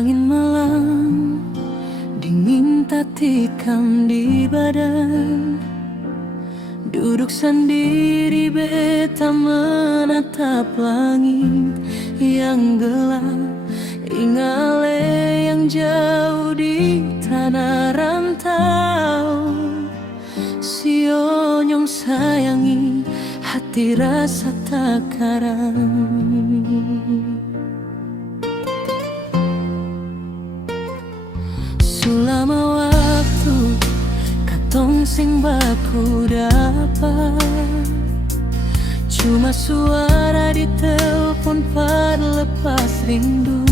Angin malam dingin tak tikam di badan. Duduk sendiri beta menatap langit yang gelap. Ingale yang jauh di tanah rantau. Sionyong sayangi hati rasa takaran. Selama waktu katong sing baku dapat, cuma suara di telepon pada lepas rindu.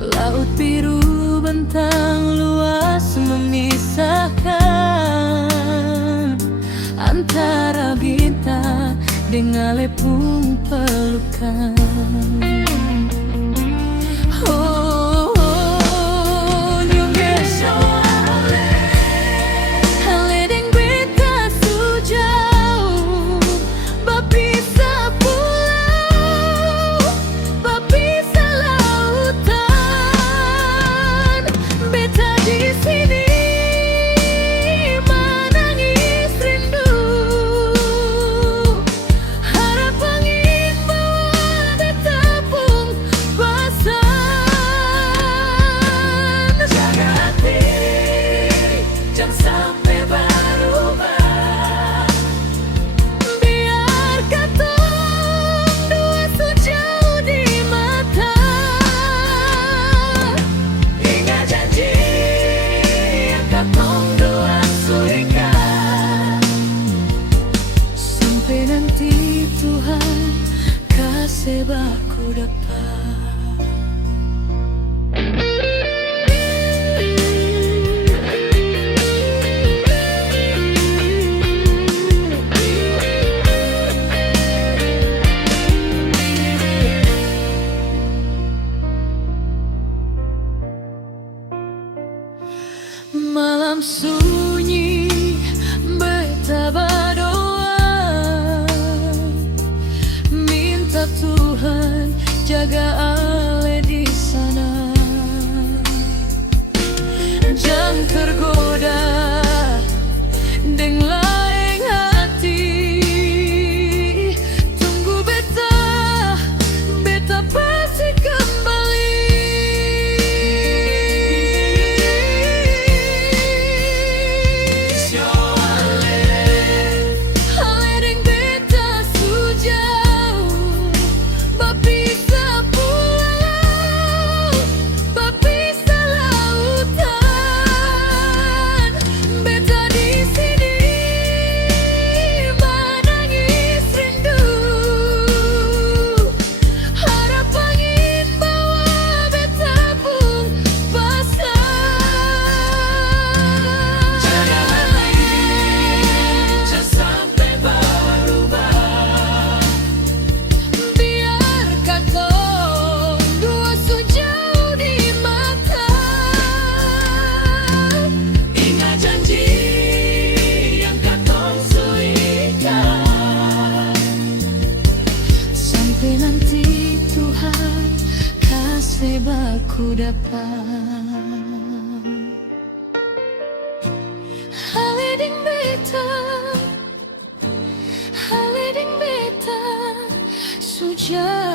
Laut biru bentang luas memisahkan antara bintang dengan lepung pelukan. Baku dapat. Malam sunyi beta berdoa, minta Tuhan jaga ale di sana. Jangan tergoda deng laeng hati. Tunggu beta, beta pasti kembali. Ale deng beta sujauh, bapisa pulau, bapisa lautan. Beta di sini menangis rindu. Harap angin bawa beta pun pasang. Jaga hati, jangan sampai berubah. Biar katong dua sejauh di mata. Ingat janji yang katong suikan. Sampai nanti Tuhan kasih baku dapat. Haleding beta, haleding beta sujauh.